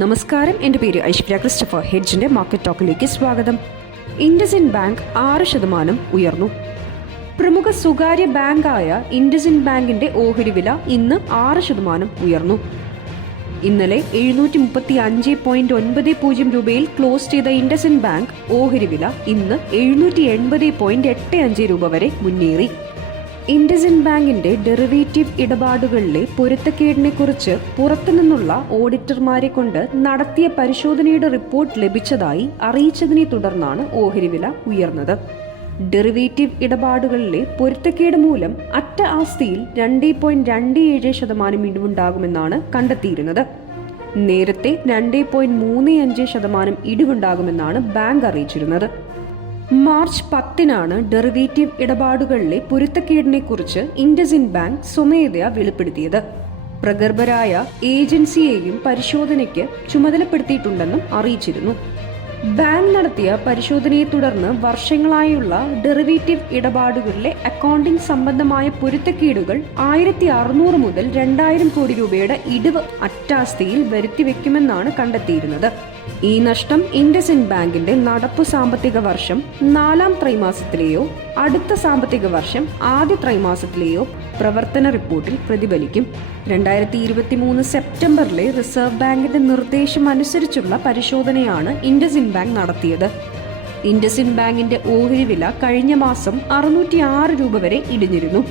നമസ്കാരം. എന്റെ പേര് ഐശ്വര്യ ക്രിസ്റ്റഫർ. ഹെഡ്ജിന്റെ മാർക്കറ്റ് ടോക്കിലേക്ക് സ്വാഗതം. ഇൻഡസിൻ ബാങ്ക് ആറ് ശതമാനം ഉയർന്നു. പ്രമുഖ സ്വകാര്യ ബാങ്കായ ഇൻഡസിൻ ബാങ്കിന്റെ ഓഹരി വില ഇന്ന് ആറ് ശതമാനം ഉയർന്നു. ഇന്നലെ എഴുന്നൂറ്റി മുപ്പത്തി അഞ്ച് പോയിന്റ് ഒൻപത് പൂജ്യം രൂപയിൽ ക്ലോസ് ചെയ്ത ഇൻഡസിൻ ബാങ്ക് ഓഹരി വില ഇന്ന് എഴുന്നൂറ്റി എൺപത് പോയിന്റ് എട്ട് അഞ്ച് രൂപ വരെ മുന്നേറി. ഇൻഡസിൻ ബാങ്കിന്റെ ഡെറിവേറ്റീവ് ഇടപാടുകളിലെ പൊരുത്തക്കേടിനെക്കുറിച്ച് പുറത്തുനിന്നുള്ള ഓഡിറ്റർമാരെ കൊണ്ട് നടത്തിയ പരിശോധനയുടെ റിപ്പോർട്ട് ലഭിച്ചതായി അറിയിച്ചതിനെ തുടർന്നാണ് ഓഹരി വില ഉയർന്നത്. ഡെറിവേറ്റീവ് ഇടപാടുകളിലെ പൊരുത്തക്കേട് മൂലം അറ്റ ആസ്തിയിൽ രണ്ട് പോയിന്റ് രണ്ട് ഏഴ് ശതമാനം ഇടിവുണ്ടാകുമെന്നാണ് കണ്ടെത്തിയിരുന്നത്. നേരത്തെ രണ്ട് പോയിന്റ് മൂന്ന് അഞ്ച് ശതമാനം ഇടിവുണ്ടാകുമെന്നാണ് ബാങ്ക് അറിയിച്ചിരുന്നത്. മാർച്ച് പത്തിനാണ് ഡെറിവേറ്റീവ് ഇടപാടുകളിലെ പൊരുത്തക്കേടിനെക്കുറിച്ച് ഇൻഡസിൻ ബാങ്ക് സ്വമേധയാ വെളിപ്പെടുത്തിയത്. പ്രഗർഭരായ ഏജൻസിയെയും പരിശോധനയ്ക്ക് ചുമതലപ്പെടുത്തിയിട്ടുണ്ടെന്നും അറിയിച്ചിരുന്നു. ബാങ്ക് നടത്തിയ പരിശോധനയെ തുടർന്ന് വർഷങ്ങളായുള്ള ഡെറിവേറ്റീവ് ഇടപാടുകളിലെ അക്കൗണ്ടിംഗ് സംബന്ധമായ പൊരുത്തക്കേടുകൾ ആയിരത്തി അറുന്നൂറ് മുതൽ രണ്ടായിരം കോടി രൂപയുടെ ഇടിവ് അറ്റാസ്തിയിൽ വരുത്തിവെക്കുമെന്നാണ് കണ്ടെത്തിയിരുന്നത്. ഈ നഷ്ടം ഇൻഡസിൻ ബാങ്കിന്റെ നടപ്പു സാമ്പത്തിക വർഷം നാലാം ത്രൈമാസത്തിലെയോ അടുത്ത സാമ്പത്തിക വർഷം ആദ്യ ത്രൈമാസത്തിലെയോ പ്രവർത്തന റിപ്പോർട്ടിൽ പ്രതിഫലിക്കും. രണ്ടായിരത്തി ഇരുപത്തി മൂന്ന് സെപ്റ്റംബറിലെ റിസർവ് ബാങ്കിന്റെ നിർദ്ദേശം അനുസരിച്ചുള്ള പരിശോധനയാണ് ഇൻഡസിൻ ബാങ്ക് നടത്തിയത്. ഇൻഡസിൻ ബാങ്കിന്റെ ഓഹരി വില കഴിഞ്ഞ മാസം അറുന്നൂറ്റി ആറ് രൂപ വരെ ഇടിഞ്ഞിരുന്നു.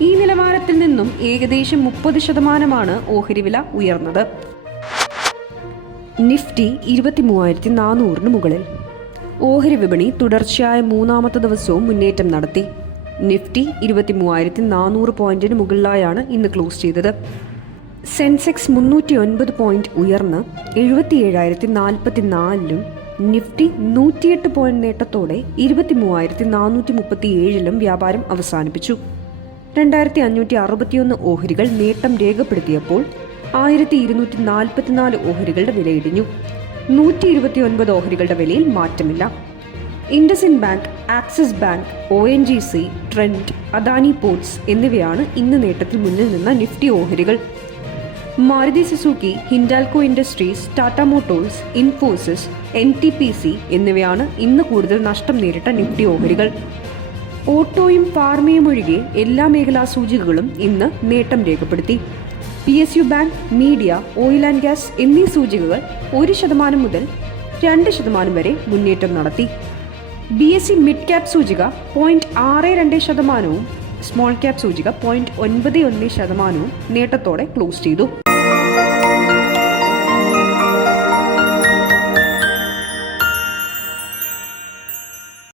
ഈ നിലവാരത്തിൽ നിന്നും ഏകദേശം മുപ്പത് ശതമാനമാണ് ഓഹരി വില ഉയർന്നത്. നിഫ്റ്റി ഇരുപത്തി മൂവായിരത്തി നാനൂറിന് മുകളിൽ. ഓഹരി വിപണി തുടർച്ചയായ മൂന്നാമത്തെ ദിവസവും മുന്നേറ്റം നടത്തി. നിഫ്റ്റി ഇരുപത്തി മൂവായിരത്തി നാനൂറ് പോയിന്റിന് മുകളിലായാണ് ഇന്ന് ക്ലോസ് ചെയ്തത്. സെൻസെക്സ് മുന്നൂറ്റി ഒൻപത് പോയിന്റ് ഉയർന്ന് എഴുപത്തി ഏഴായിരത്തി നാൽപ്പത്തി നാലിലും നിഫ്റ്റി നൂറ്റിയെട്ട് പോയിന്റ് നേട്ടത്തോടെ ഇരുപത്തി മൂവായിരത്തി നാനൂറ്റി മുപ്പത്തി ഏഴിലും വ്യാപാരം അവസാനിപ്പിച്ചു. രണ്ടായിരത്തി അഞ്ഞൂറ്റി അറുപത്തിയൊന്ന് ഓഹരികൾ നേട്ടം രേഖപ്പെടുത്തിയപ്പോൾ ആയിരത്തി ഇരുന്നൂറ്റി നാൽപ്പത്തിനാല് ഓഹരികളുടെ വില ഇടിഞ്ഞു. നൂറ്റി ഇരുപത്തി ഒൻപത് ഓഹരികളുടെ വിലയിൽ മാറ്റമില്ല. IndusInd Bank Axis Bank O N G C Trent Adani Ports എന്നിവയാണ് ഇന്ന് നേട്ടത്തിൽ മുന്നിൽ നിന്ന നിഫ്റ്റി ഓഹരികൾ. Maruti Suzuki Hindalco Industries Tata Motors Infosys N T P C എന്നിവയാണ് ഇന്ന് കൂടുതൽ നഷ്ടം നേരിട്ട നിഫ്റ്റി ഓഹരികൾ. ഓട്ടോയും ഫാർമയും ഒഴികെ എല്ലാ മേഖലാ സൂചികകളും ഇന്ന് നേട്ടം രേഖപ്പെടുത്തി. P S U bank media oil and gas എന്നീ സൂചികകൾ ഒരു ശതമാനം മുതൽ രണ്ട് ശതമാനം വരെ മുന്നേറ്റം നടത്തി. B S C mid cap സൂചിക പോയിന്റ് ആറ് രണ്ട് ശതമാനവും സ്മോൾ ക്യാപ് സൂചിക പോയിന്റ് ഒൻപത് ഒന്ന് ശതമാനവും നേട്ടത്തോടെ ക്ലോസ് ചെയ്തു.